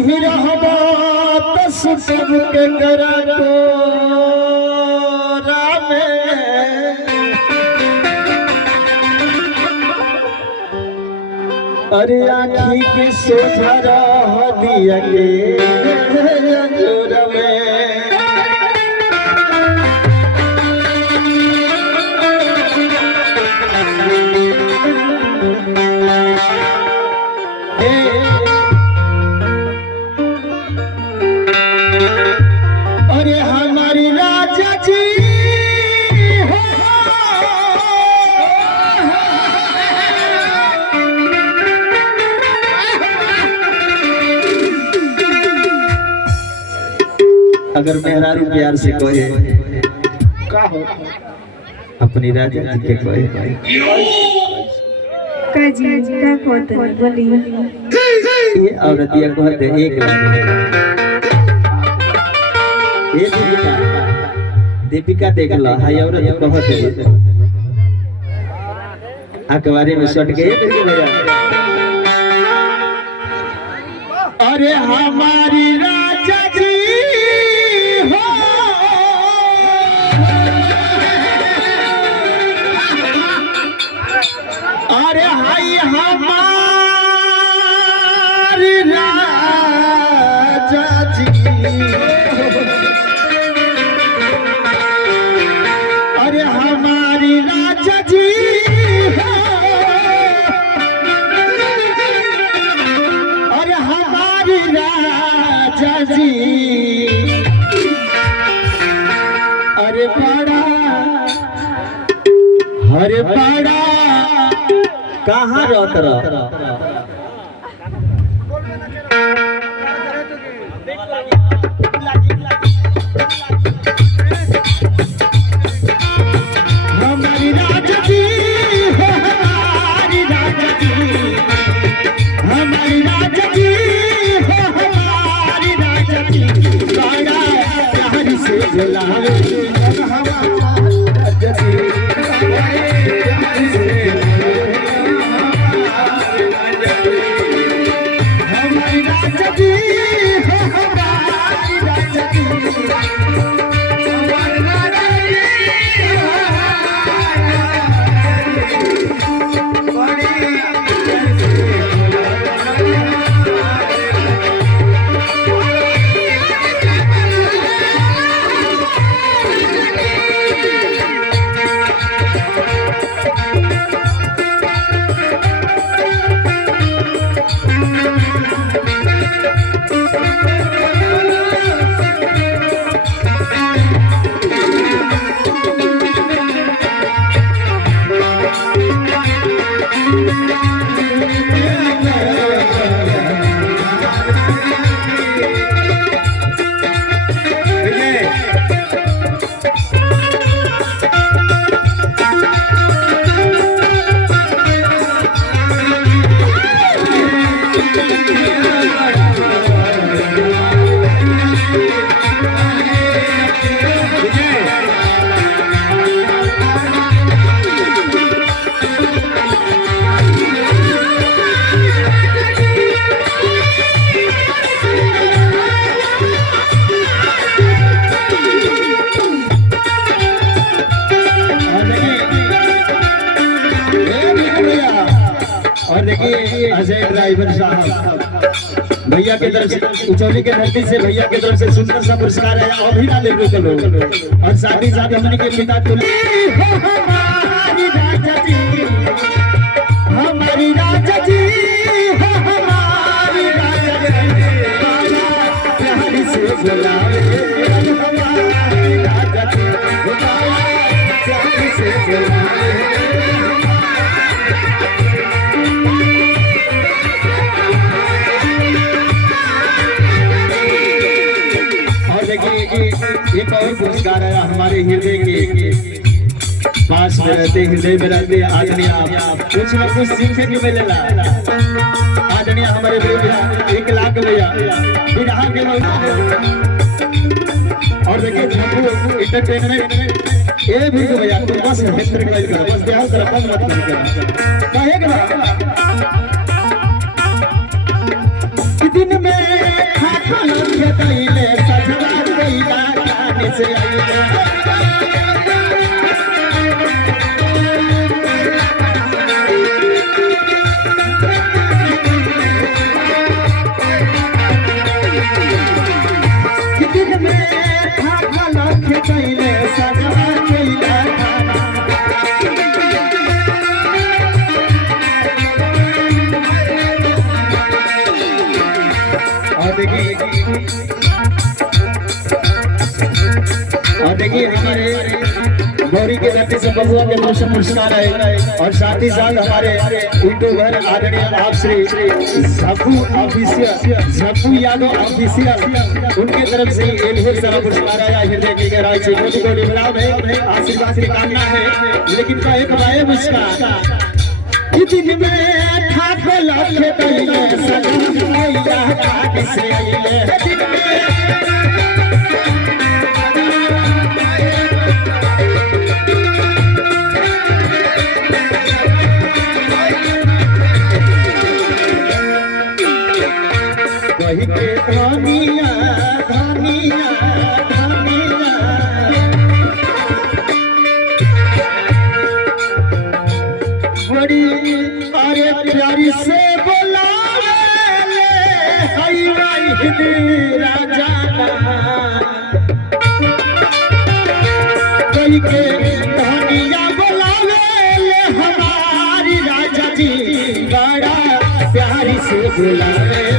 नहीं रहबा तो सुतब के करा रामे अरे आँखी के सोझा रह दिया के अंजूर में अरे हमारी राजा जी अगर मेहरारू प्यार से कहे का हो अपनी राजा जी के कहे का जी का कहते बोलिए ये औरतिया कहते एक ये दीपिका देख लो हाय औरत कहते अखबारी में सट गए भैया अरे हमारी राजा जी हो अरे हाय हमारी राजा जी अरे हमारी राजा जी हो अरे हमारी राजा जी अरे बड़ा हरे बड़ा कहाँ रहत रह हमारी राजा जी हमारी राजा जी हमारी राजा जी हमारी राजा जी बड़ा प्यार से जलावे हमारी राजा जी हमारी राजा जी हमारी राजा जी और देखिए अजय ड्राइवर साहब भैया के तरफ से उचौली के धरती से भैया के तरफ से सुंदर सा पुरस्कार है और भी ना ले चलो और साथ ही साथ हमने के पिता हमारी राजा जी हमारी राजा जी हमारी राजा जी प्यारी से बुलावे हमारी राजा जी प्यारी से बुलावे एक और पुरस्कार है हमारे हृदय के पास में रहते हृदय में रहते आदरणीय आप कुछ न कुछ सीखने के मिलेला आदरणीय हमारे भैया 1 लाख भैया बिरहा के और देखिए झप्पू एंटरटेनमेंट ये भी भैया तो बस मित्र के कर बस ध्यान कर बंद मत कर कहेगा दिन में खाकल खेतैले सजवा कोइला काने से आइले दिन में खाकल खेतैले सजवा कोइला और देखिए हमारे गौरी के धरती से बबुआ के तरफ से पुरस्कार है और साथ ही साथ हमारे यूट्यूबर आदरणीय आप श्री झप्पू यादव ऑफिशियल उनके तरफ से ये ढेर सारा पुरस्कार आया हृदय की गहराई से कोटि कोटि प्रणाम है आशीर्वाद की कामना है लेकिन का एक भाई मुस्कान दिन में ठाकुर खेतैले सजवा काने से आइले दिन में वही के धनिया धनिया धनिया बड़ी अरे प्यारी से बोलावे हई राजा वही के धनिया बोलावे हमारी राजा जी बड़ा प्यारी से बोलावे